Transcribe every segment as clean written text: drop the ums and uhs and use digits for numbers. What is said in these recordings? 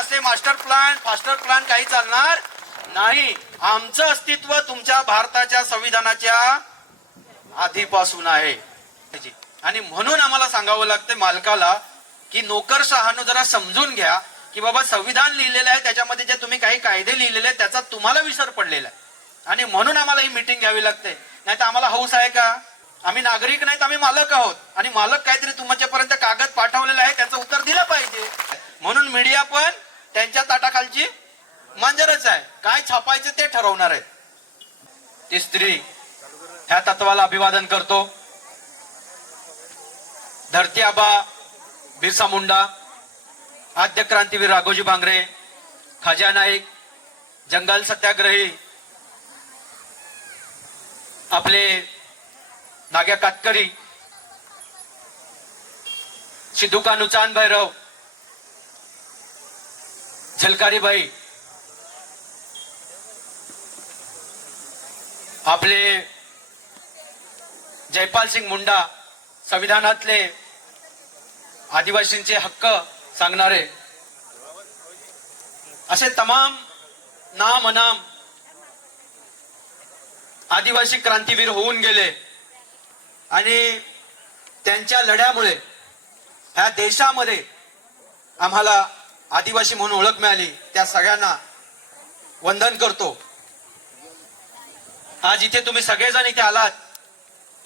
असे master plan faster plan काही चालणार नाही. आमचं अस्तित्व तुमच्या भारताच्या संविधानाच्या आधीपासून आहे आणि म्हणून आम्हाला सांगावं लागतं मालकाला की नोकरशहानो जरा समजून घ्या की बाबा संविधान लिहिलेलं आहे, त्याच्यामध्ये जे तुम्ही काही कायदे लिहिलेले आहेत त्याचा तुम्हाला विसर पडलेला आहे आणि म्हणून आम्हाला ही मीटिंग घ्यावी लागते. नाही तर आम्हाला हौस आहे का? आम्ही नागरिक नाहीत, आम्ही मालक आहोत आणि मालक काहीतरी तुमच्यापर्यंत कागद पाठवलेला आहे त्याचं उत्तर दिलं पाहिजे. म्हणून मीडिया पण त्यांच्या ताटाखालची मांजरच आहे, काय छापायचं ते ठरवणार आहे. ती स्त्री ह्या तत्वाला अभिवादन करतो. धरती आबा बिरसा मुंडा, आद्य क्रांतीवीर राघोजी भांगरे, खाजा नाईक, जंगल सत्याग्रही आपले नाग्या कातकरी, सिद्धू कान्हू चांद भैरव, झलकारीबाई, आपले जयपाल सिंग मुंडा, संविधानातले आदिवासींचे हक्क सांगणारे, असे तमाम नाम अनाम आदिवासी क्रांतीवीर होऊन गेले आणि त्यांच्या लढ्यामुळे ह्या देशामध्ये आम्हाला आदिवासी म्हणून ओळख मिळाली. त्या सगळ्यांना वंदन करतो. आज इथे तुम्ही सगळेजण इथे आलात,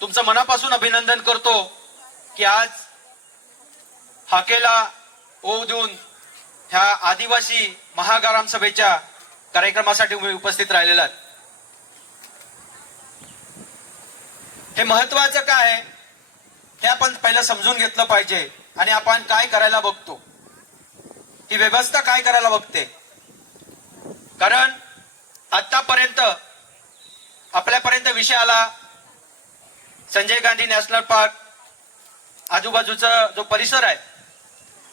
तुमचं मनापासून अभिनंदन करतो की आज हाकेला ओव देऊन ह्या आदिवासी महाग्राम सभेच्या कार्यक्रमासाठी तुम्ही उपस्थित राहिलेला आहात. हे महत्वाचं काय आहे हे आपण पहिलं समजून घेतलं पाहिजे आणि आपण काय करायला बघतो, ही व्यवस्था काय करायला बघते. कारण आतापर्यंत आपल्यापर्यंत विषय आला संजय गांधी नॅशनल पार्क आजूबाजूचा जो परिसर आहे,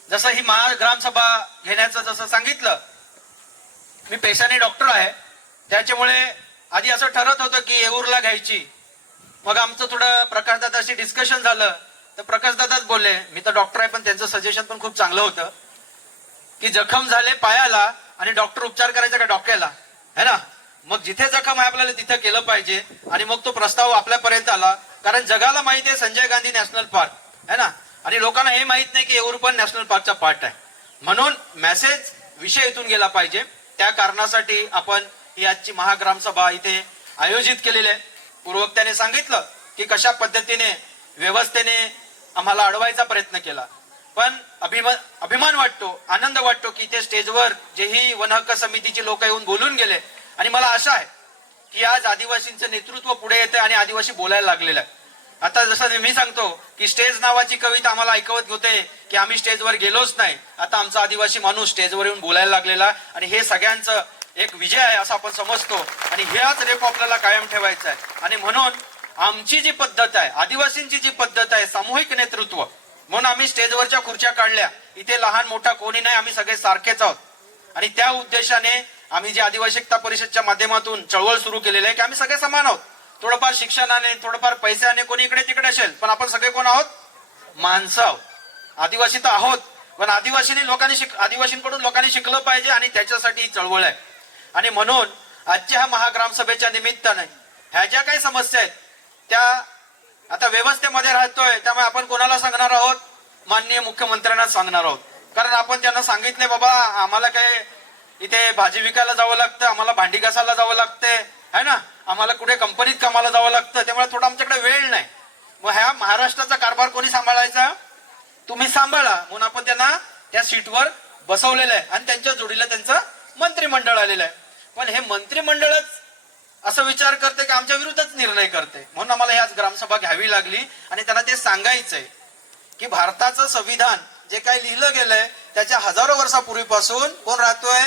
जसं ही महाग्रामसभा घेण्याचं जसं सांगितलं, मी पेशाने डॉक्टर आहे त्याच्यामुळे आधी असं ठरत होतं की येऊरला घ्यायची. मग आमचं थोडं प्रकाशदादाशी डिस्कशन झालं तर प्रकाशदादाच बोलले, मी तर डॉक्टर आहे पण त्यांचं सजेशन पण खूप चांगलं होतं की जखम झाले पायाला आणि डॉक्टर उपचार करायचा का डॉक्याला, है ना. मग जिथे जखम आहे आपल्याला तिथे केलं पाहिजे आणि मग तो प्रस्ताव आपल्यापर्यंत आला. कारण जगाला माहिती आहे संजय गांधी नॅशनल पार्क है ना, आणि लोकांना हे माहित नाही की येऊर पण नॅशनल पार्कचा पार्ट आहे. म्हणून मेसेज विषय इथून गेला पाहिजे. त्या कारणासाठी आपण ही आजची महाग्रामसभा इथे आयोजित केलेली आहे. पूर्वक्त्याने सांगितलं की कशा पद्धतीने व्यवस्थेने आम्हाला अडवायचा प्रयत्न केला, पण अभिमान वाटतो, आनंद वाटतो की ते स्टेजवर जेही वन हक्क समितीची लोक येऊन बोलून गेले आणि मला आशा आहे की आज आदिवासींचं नेतृत्व पुढे येते आणि आदिवासी बोलायला लागलेलं आहे. आता जसं मी सांगतो की स्टेज नावाची कविता आम्हाला ऐकवत होते की आम्ही स्टेजवर गेलोच नाही, आता आमचा आदिवासी माणूस स्टेजवर येऊन बोलायला लागलेला आणि हे सगळ्यांचं एक विजय आहे असं आपण समजतो आणि हेच रेप आपल्याला कायम ठेवायचं आहे. आणि म्हणून आमची जी पद्धत आहे, आदिवासींची जी पद्धत आहे, सामूहिक नेतृत्व, म्हणून आम्ही स्टेजवरच्या खुर्च्या काढल्या. इथे लहान मोठा कोणी नाही, आम्ही सगळे सारखेच आहोत आणि त्या उद्देशाने आम्ही जे आदिवासी एकता परिषदच्या माध्यमातून चळवळ सुरू केलेली आहे की आम्ही सगळे समान आहोत. थोडंफार शिक्षणाने थोडंफार पैशाने कोणी इकडे तिकडे असेल पण आपण सगळे कोण आहोत? माणसं आहोत. आदिवासी तर आहोत पण आदिवासींकडून लोकांनी शिकलं पाहिजे आणि त्याच्यासाठी ही चळवळ आहे. आणि म्हणून आजच्या ह्या महाग्राम सभेच्या निमित्ताने ह्या ज्या काही समस्या आहेत त्या आता व्यवस्थेमध्ये राहतोय, त्यामुळे आपण कोणाला सांगणार आहोत? माननीय मुख्यमंत्र्यांना सांगणार आहोत. कारण आपण त्यांना सांगितले बाबा आम्हाला काय इथे भाजी विकायला जावं लागतं, आम्हाला भांडी घासायला जावं लागतंय है ना, आम्हाला कुठे कंपनीत कामाला जावं लागतं, त्यामुळे थोडा आमच्याकडे वेळ नाही. मग ह्या महाराष्ट्राचा कारभार कोणी सांभाळायचा? तुम्ही सांभाळा. म्हणून आपण त्यांना त्या सीटवर बसवलेलं आहे आणि त्यांच्या जोडीला त्यांचं मंत्रिमंडळ आलेलं आहे. पण हे मंत्रिमंडळच असं विचार करते की आमच्या विरुद्धच निर्णय करते. म्हणून आम्हाला ह्याच ग्रामसभा घ्यावी लागली आणि त्यांना ते सांगायचंय की भारताचं संविधान जे काही लिहिलं गेलंय त्याच्या हजारो वर्षापूर्वीपासून कोण राहतोय?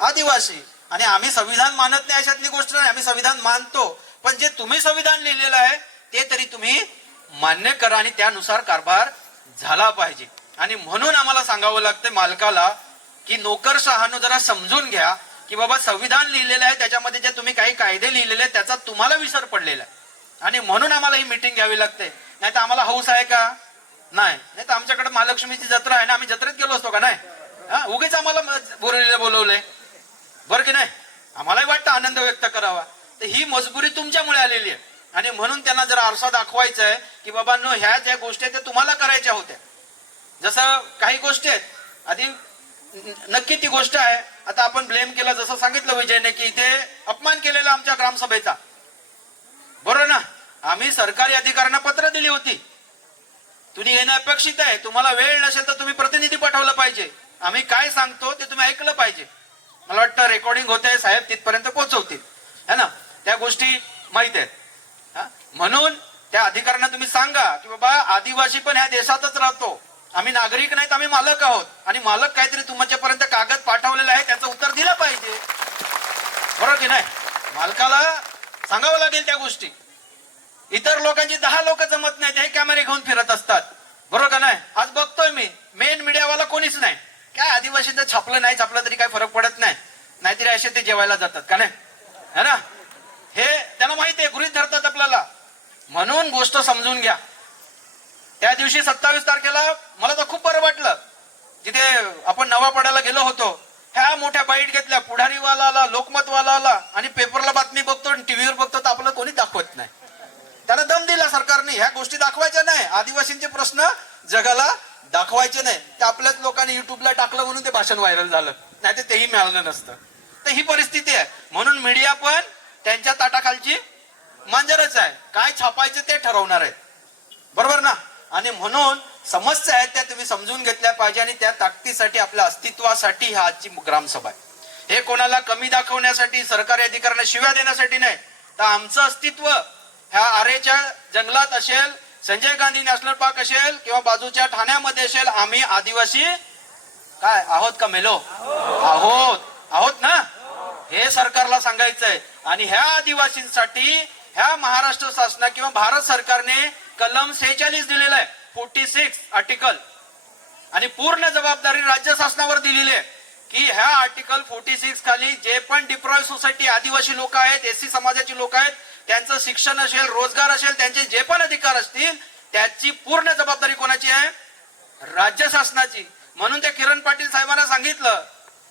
आदिवासी. आणि आम्ही संविधान मानत नाही अशातली गोष्ट नाही, आम्ही संविधान मानतो, पण जे तुम्ही संविधान लिहिलेलं आहे ते तरी तुम्ही मान्य करा आणि त्यानुसार कारभार झाला पाहिजे. आणि म्हणून आम्हाला सांगावं लागतं मालकाला की नोकरशहानो जरा समजून घ्या की बाबा संविधान लिहिलेलं आहे, त्याच्यामध्ये जे तुम्ही काही कायदे लिहिलेले आहेत त्याचा तुम्हाला विसर पडलेला आहे आणि म्हणून आम्हाला ही मीटिंग घ्यावी लागते. नाही तर आम्हाला हौस आहे का? नाही. नाही तर आमच्याकडे महालक्ष्मीची जत्रा आहे ना, आम्ही जत्रेत गेलो असतो का? नाही. उगीच आम्हाला बोरिवलीला बोलवलंय, बरं की नाही? आम्हालाही वाटतं आनंद व्यक्त करावा. तर ही मजबुरी तुमच्यामुळे आलेली आहे आणि म्हणून त्यांना जरा आरसा दाखवायचा आहे की बाबा नो, ह्या ज्या गोष्टी आहेत त्या तुम्हाला करायच्या होत्या. जसं काही गोष्टी आहेत आधी नक्की ती गोष्ट आहे. आता आपण ब्लेम केला, जसं सांगितलं विजयने की इथे अपमान केलेला आमच्या ग्रामसभेचा, बरोबर ना? आम्ही सरकारी अधिकाऱ्यांना पत्र दिली होती, तुम्ही येणं अपेक्षित आहे, तुम्हाला वेळ नसेल तर तुम्ही प्रतिनिधी पाठवलं पाहिजे, आम्ही काय सांगतो ते तुम्ही ऐकलं पाहिजे. मला वाटतं रेकॉर्डिंग होते, साहेब तिथपर्यंत पोहोचवतील, है ना? त्या गोष्टी माहित आहेत. म्हणून त्या अधिकाऱ्यांना तुम्ही सांगा की बाबा आदिवासी पण ह्या देशातच राहतो, आम्ही नागरिक नाहीत, आम्ही मालक आहोत आणि मालक काहीतरी तुमच्यापर्यंत कागद पाठवलेला आहे त्याचं उत्तर दिलं पाहिजे, बरोबर की नाही? मालकाला सांगावं लागेल त्या गोष्टी. इतर लोकांची 10 लोक जमत नाहीत, हे कॅमेरे घेऊन फिरत असतात, बरोबर का नाही? आज बघतोय मी मेन मीडियावाला कोणीच नाही. काय आदिवासीचं छापलं नाही छापलं तरी काय फरक पडत नाही, नाहीतरी असे ते जेवायला जातात का नाही, है ना? हे त्यांना माहिती आहे, गृहीत धरतात आपल्याला. म्हणून गोष्ट समजून घ्या. त्या दिवशी 27 तारखेला मला तर खूप बरं वाटलं, जिथे आपण नवापाड्याला गेलो होतो, ह्या मोठ्या बाईट घेतल्या, पुढारीवाला आला, लोकमतवाला आला आणि पेपरला बातमी बघतो आणि टीव्हीवर बघतो तर आपलं कोणी दाखवत नाही. त्याला दम दिला सरकारने, ह्या गोष्टी दाखवायच्या नाही, आदिवासींचे प्रश्न जगाला दाखवायचे नाही. ते आपल्याच लोकांनी युट्यूबला टाकलं म्हणून ते भाषण व्हायरल झालं, नाही तर तेही मिळालं नसतं. तर ही परिस्थिती आहे. म्हणून मीडिया पण त्यांच्या ताटाखालची मांजरच आहे, काय छापायचे ते ठरवणार आहेत, बरोबर ना? आणि म्हणून समस्या आहेत त्या तुम्ही समजून घेतल्या पाहिजे आणि त्या ताकदीसाठी, आपल्या अस्तित्वासाठी हा आजची ग्रामसभा आहे. हे कोणाला कमी दाखवण्यासाठी, सरकारी अधिकाऱ्यांना शिव्या देण्यासाठी नाही. तर आमचं अस्तित्व ह्या आरेच्या जंगलात असेल, संजय गांधी नॅशनल पार्क असेल किंवा बाजूच्या ठाण्यामध्ये असेल, आम्ही आदिवासी काय आहोत का मेलो? आहोत ना? हे सरकारला सांगायचंय. आणि ह्या आदिवासींसाठी ह्या महाराष्ट्र शासना किंवा भारत सरकारने कलम 46 दिलेला आहे, 46 आर्टिकल, आणि पूर्ण जबाबदारी राज्य शासनावर दिलेली आहे की ह्या आर्टिकल 46 खाली जे पण डिप्रायव्ह सोसायटी आदिवासी लोक आहेत, एससी समाजाची लोक आहेत, त्यांचं शिक्षण असेल, रोजगार असेल, त्यांचे जे पण अधिकार असतील त्याची पूर्ण जबाबदारी कोणाची आहे? राज्य शासनाची. म्हणून ते किरण पाटील साहेबांना सांगितलं,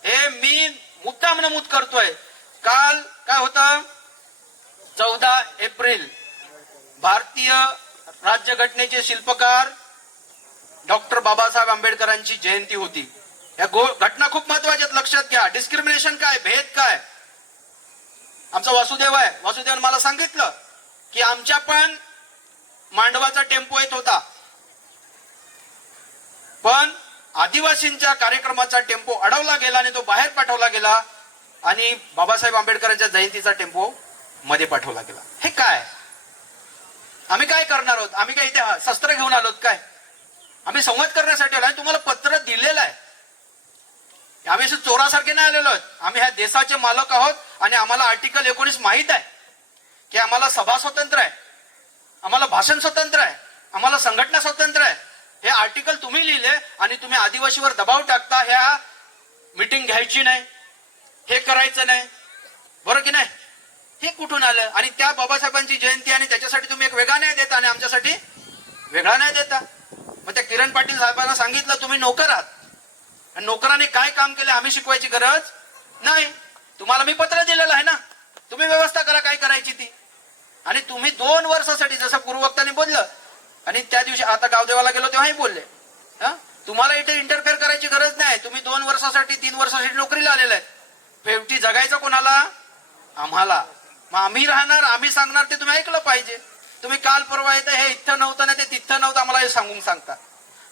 हे मी मुद्दाम नमूद करतोय, काल काय होतं, 14 एप्रिल भारतीय राज्यघटनेचे शिल्पकार डॉक्टर बाबासाहेब आंबेडकरांची जयंती होती. या घटना खूप महत्वाच्या आहेत, लक्षात घ्या. डिस्क्रिमिनेशन काय, भेद काय? आमचा वासुदेव आहे, वासुदेवन मला सांगितलं की आमच्या पण मांडवाचा टेम्पो येत होता, पण आदिवासींच्या कार्यक्रमाचा टेम्पो अडवला गेला आणि तो बाहेर पाठवला गेला आणि बाबासाहेब आंबेडकरांच्या जयंतीचा टेम्पो मध्ये पाठवला गेला. हे काय? आम्ही काय करणार आहोत? आम्ही काय इथे शस्त्र घेऊन आलोत काय? आम्ही संवाद करण्यासाठी आलो. तुम्हाला पत्र दिलेलं आहे, आम्ही चोरासारखे नाही आलेलो आहोत. आम्ही ह्या देशाचे मालक आहोत आणि आम्हाला आर्टिकल 19 माहित आहे की आम्हाला सभा स्वतंत्र आहे, आम्हाला भाषण स्वतंत्र आहे, आम्हाला संघटना स्वतंत्र आहे. हे आर्टिकल तुम्ही लिहिले आणि तुम्ही आदिवासीवर दबाव टाकता, ह्या मीटिंग घ्यायची नाही, हे करायचं नाही, बरं की नाही? हे कुठून आलं? आणि त्या बाबासाहेबांची जयंती आणि त्याच्यासाठी तुम्ही एक वेगळा न्याय देता आणि आमच्यासाठी वेगळा न्याय देता. मग त्या किरण पाटील साहेबांना सांगितलं, तुम्ही नोकर आहात आणि नोकराने काय काम केलं आम्ही शिकवायची गरज नाही. तुम्हाला मी पत्र दिलेलं आहे ना, तुम्ही व्यवस्था करा काय करायची ती. आणि तुम्ही 2 वर्षासाठी, जसं पूर्ववक्त्यांनी बोललं आणि त्या दिवशी आता गावदेवाला गेलो तेव्हाही बोलले, तुम्हाला इथे इंटरफेअर करायची गरज नाही. तुम्ही 2 वर्षासाठी 3 वर्षासाठी नोकरीला आलेले आहेत. शेवटी जगायचं कोणाला? आम्हाला. मग आम्ही राहणार, आम्ही सांगणार ते तुम्ही ऐकलं पाहिजे. तुम्ही काल परवा येतं हे इथं नव्हतं ना, ते तिथं नव्हतं, आम्हाला हे सांगून सांगता.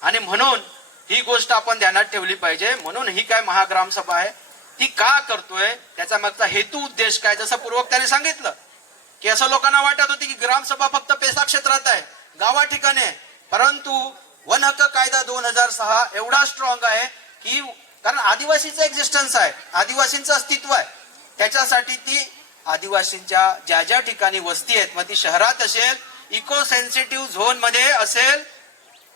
आणि म्हणून ही गोष्ट आपण ध्यानात ठेवली पाहिजे. म्हणून ही काय महाग्रामसभा आहे, ती का करतोय, त्याचा मागचा हेतू उद्देश काय? जसं पूर्ववक्त्यांनी सांगितलं की असं लोकांना वाटत होती की ग्रामसभा फक्त पेसा क्षेत्रात आहे, गावा ठिकाणी, परंतु वन हक्क कायदा 2006 एवढा स्ट्रॉंग आहे की, कारण आदिवासीचं एक्झिस्टन्स आहे, आदिवासींचं अस्तित्व आहे, त्याच्यासाठी ती आदिवासींच्या ज्या ज्या ठिकाणी वस्ती आहेत, मग ती शहरात असेल, इको सेन्सिटिव्ह झोन मध्ये असेल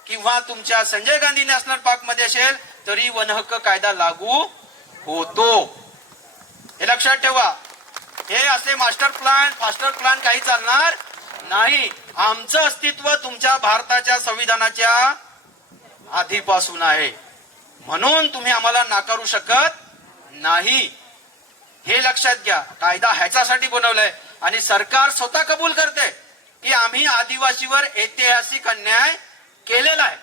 किंवा तुमच्या संजय गांधी नॅशनल पार्क मध्ये असेल, तरी वन हक्क कायदा लागू होतो. हे लक्षात ठेवा. हे असे मास्टर प्लॅन, फास्टर प्लॅन काही चालणार नाही. आमचं अस्तित्व तुमच्या भारताच्या संविधानाच्या आधीपासून आहे. म्हणून तुम्ही आम्हाला नाकारू शकत नाही. हे लक्षात घ्या. कायदा ह्याच्यासाठी बनवलाय आणि सरकार स्वतः कबूल करते की आम्ही आदिवासीवर ऐतिहासिक अन्याय केलेला आहे.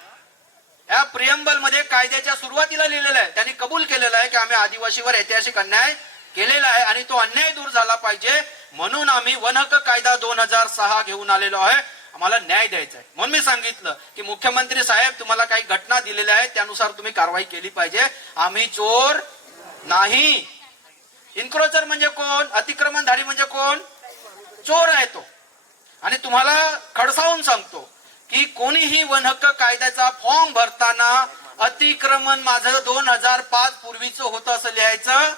या प्रियम्बल मध्ये कायद्याच्या सुरुवातीला लिहिलेलं आहे, त्यांनी कबूल केलेलं आहे की आम्ही आदिवासीवर ऐतिहासिक अन्याय केलेला आहे आणि तो अन्याय दूर झाला पाहिजे. म्हणून आम्ही वन हक्क कायदा 2006 घेऊन आलेलो आहे. आम्हाला न्याय द्यायचा आहे. म्हणून मी सांगितलं की मुख्यमंत्री साहेब, तुम्हाला काही घटना दिलेल्या आहेत त्यानुसार तुम्ही कारवाई केली पाहिजे. आम्ही चोर नाही. इन्क्रोचर म्हणजे कोण? अतिक्रमणधारी म्हणजे कोण? चोर आहे तो. आणि तुम्हाला खडसावून सांगतो की कोणीही वन हक्क कायद्याचा फॉर्म भरताना अतिक्रमण माझं 2005 पूर्वीचं होतं असं लिहायचं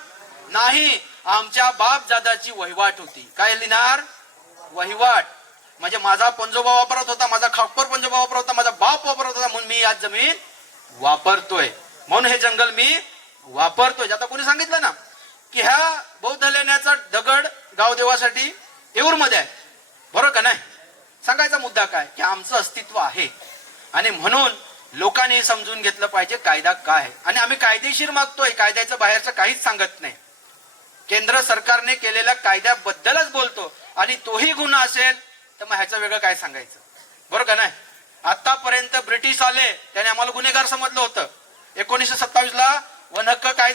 नाही. आमच्या बापजादाची वहिवाट होती. काय लिहिणार? वहिवाट. म्हणजे माझा पंजोबा वापरत होता, माझा खापर पंजोबा वापरत होता, माझा बाप वापरत होता, म्हणून मी आज जमीन वापरतोय, म्हणून हे जंगल मी वापरतोय. आता कोणी सांगितलं ना की ह्या बौद्ध लेण्याचा दगड गावदेवासाठी येऊरमध्ये आहे, बरोबर का नाही? सांगायचा मुद्दा काय की आमचं अस्तित्व आहे. आणि म्हणून लोकांनी समजून घेतलं पाहिजे कायदा काय आहे. आणि आम्ही कायदेशीर मागतोय, कायद्याचं बाहेरचं काहीच सांगत नाही. केंद्र सरकारने केलेल्या कायद्याबद्दलच बोलतो आणि तोही गुन्हा असेल तर मग ह्याचं वेगळं काय सांगायचं, बरोबर का नाही? आतापर्यंत ब्रिटिश आले, त्याने आम्हाला गुन्हेगार समजलं होतं. 1927 ला वन हक्क कायदा